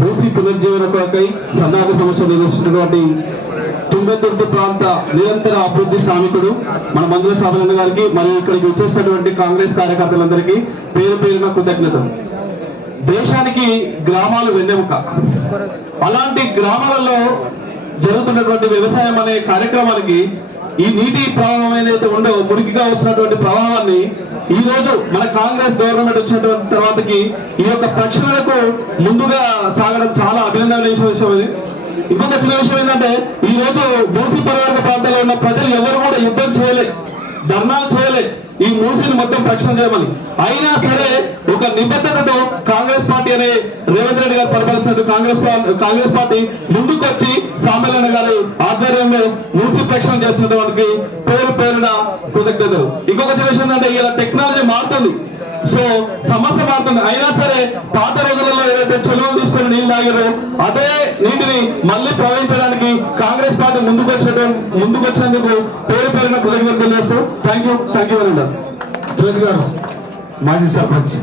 మూసి పునర్జీవన కొరకై సన్నాహక సమస్యలు నిర్వహిస్తున్నటువంటి తుంగతుర్తి ప్రాంత నిరంతర అభివృద్ధి శ్రామికుడు మన మందుల సాధన గారికి మరియు ఇక్కడికి వచ్చేసినటువంటి కాంగ్రెస్ కార్యకర్తలందరికీ పేరు పేరున కృతజ్ఞతలు. దేశానికి గ్రామాలు వెన్నెముక. అలాంటి గ్రామాలలో జరుగుతున్నటువంటి వ్యవసాయం అనే కార్యక్రమానికి ఈ నీటి ప్రవాహం ఏదైతే ఉందో మురికిగా వస్తున్నటువంటి ప్రవాహాన్ని ఈ రోజు మన కాంగ్రెస్ గవర్నమెంట్ వచ్చినటువంటి తర్వాతకి ఈ యొక్క ప్రక్షాళనకు ముందుగా సాగడం చాలా అభినందనీయ విషయం. ఇది ఇంకొక చిన్న విషయం ఏంటంటే ఈ రోజు మూసీ పరివార ప్రాంతాల్లో ఉన్న ప్రజలు ఎవరు కూడా యుద్ధం చేయలే, ధర్నాలు చేయలే ఈ మూసీని మొత్తం ప్రక్షాళన చేయమని. అయినా సరే ఒక నిబద్ధతతో కాంగ్రెస్ పార్టీ అనే రేవంత్ రెడ్డి గారు పరిపాలిస్తున్న కాంగ్రెస్ పార్టీ ముందుకు వచ్చి సాంబెలన్న గారి ఆధ్వర్యంలో మూసీ ప్రక్షాళన చేస్తున్నటువంటి పేరు పేరున కృతజ్ఞతలు. ఇంకొక చిన్న విషయం ఏంటంటే ఇలా టెక్నాలజీ మారుతుంది, సో సమస్య మారుతుంది. అయినా సరే పాత రోజులలో ఏదైతే చెరువులు తీసుకొని నీళ్లు తాగారో అదే నీటిని మళ్ళీ ప్రవహించడానికి కాంగ్రెస్ పార్టీ ముందుకు వచ్చినందుకు పేరు పేరున కృతజ్ఞతలు తెలియజేస్తూ థ్యాంక్ యూ వెరీ మచ్. గారు మాజీ సర్పంచ్.